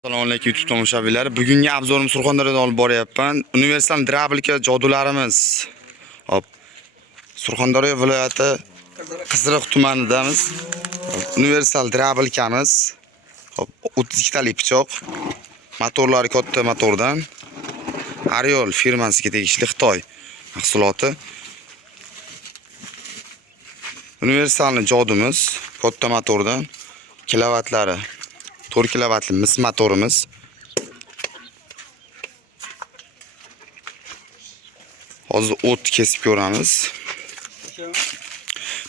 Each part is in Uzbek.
Assalomu alaykum YouTube tomoshabinlar. Bugungi obzorim Surxondaryoda olib boryapman. Universal drablika jodularimiz. Hop. Surxondaryo viloyati Qiziriq tumanidamiz. Universal drablikamiz. Hop, 32 talik pichoq. Motorlari katta motordan. Ariol firmasiga tegishli Xitoy mahsuloti. Universalni jodimiz katta motordan. Kilovatlari 4 kilovatli mis motorimiz. Hozir o't kesib ko'ramiz.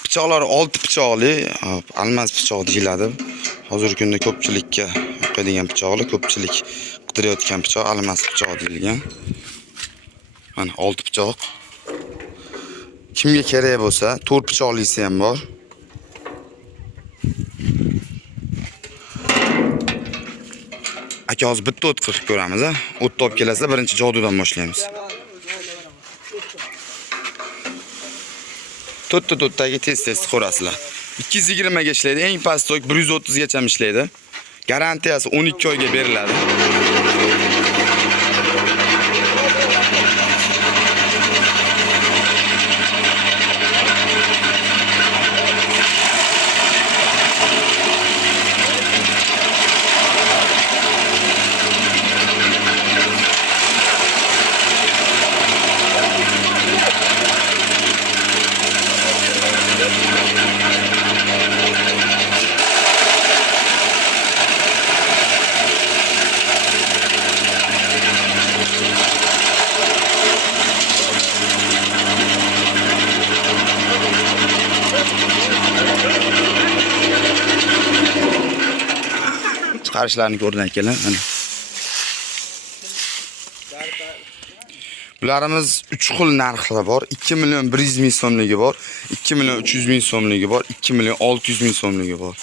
Pichoqlar 6 pichoqli, almas pichoq deyiladi. Hozirgi kunda ko'pchilikka yoqadigan pichoqlar, ko'pchilik qidirayotgan pichoq almas pichoq deyilgan. Mana 6 pichoq. Kimga kerak bo'lsa, 4 pichoqlisi ham bor. Aka hozir bitta o't qilib ko'ramiz, a. O't topib kelasa, birinchi jodudan boshlaymiz. To'ttagi tez qo'rasizlar. 220 ga ishlaydi, eng past tok 130 gacha ishlaydi. Garantiyasi 12 oyga beriladi. Chiqarishlarni ko'rdan keling. Mana. Bularimiz 3 xil narxlar bor. 2 million 100 ming so'mligi bor, 2 million 300 ming so'mligi bor, 2 million 600 ming so'mligi bor.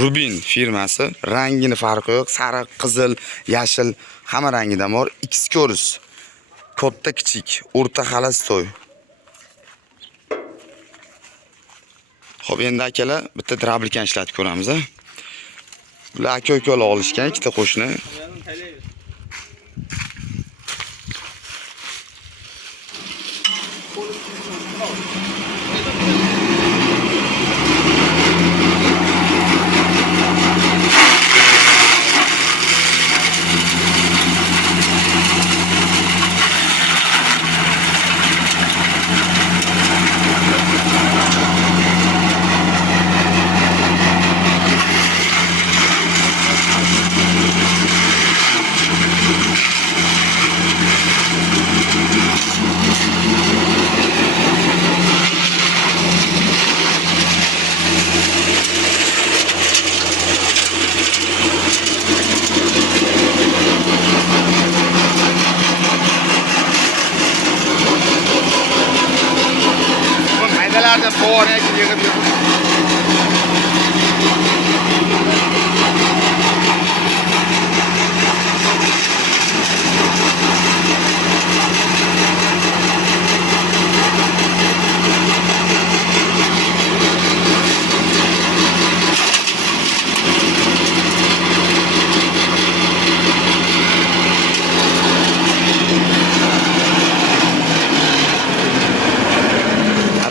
Rubin firmasi, rangini farqi yo'q, sariq, qizil, yashil, hamma rangidan bor. X-Course. Katta, kichik, o'rta xalastoy. Xo'p, endi akalar bitta drablikani ishlatib ko'ramiz, a. Bular aka-ukalar olishgan, ikkita qo'shni. Maydalardan povorga yig'ib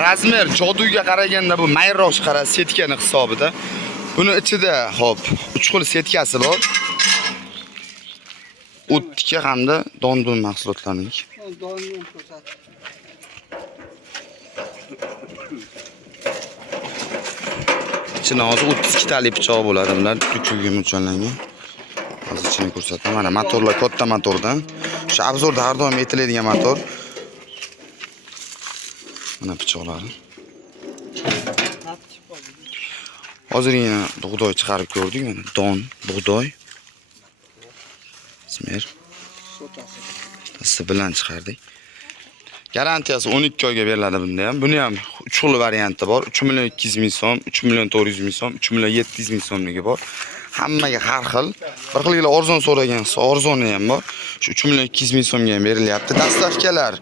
razmer joduga qaraganda bu mayroq chiqaradi setkani hisobida. Buni ichida hop 3 xil setkasi bor. O'tga hamda dondun mahsulotlarining. Ichida hozir 32 talik pichoq bo'ladi, bular kuchukga mo'ljallangan. Hozir ichini ko'rsataman. Mana motorlar katta motordan. Shu obzorda har doim aytiladigan motor. Mana pichoqlari. Hozirgina bug'doy chiqarib ko'rdik, mana don, bug'doy. Smer. Sotasi bilan chiqardik. Garantiyasi 12 oyga beriladi bunda ham. Buni ham 3 xil varianti bor. 3 million 200 ming so'm, 3 million 400 ming so'm, 3 million 700 ming so'mligi bor. Hammaga har xil. Bir xilgina arzon so'ragan, arzoni ham bor. Shu 3 million 200 ming so'mga ham berilyapti. Dastavkalar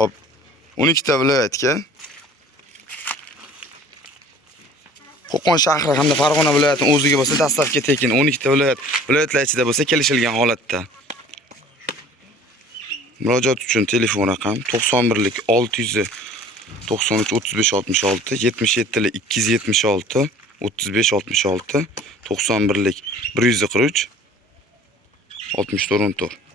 hop 12 ta viloyatga Qo'qon shahri hamda Farg'ona viloyatining o'ziga bo'lsa dastlabki tekin 12 ta viloyatlar ichida bo'lsa kelishilgan holatda. Murojaat uchun telefon raqam 91lik 693 35 66 77lik 276 35 66 91lik 143 64 14.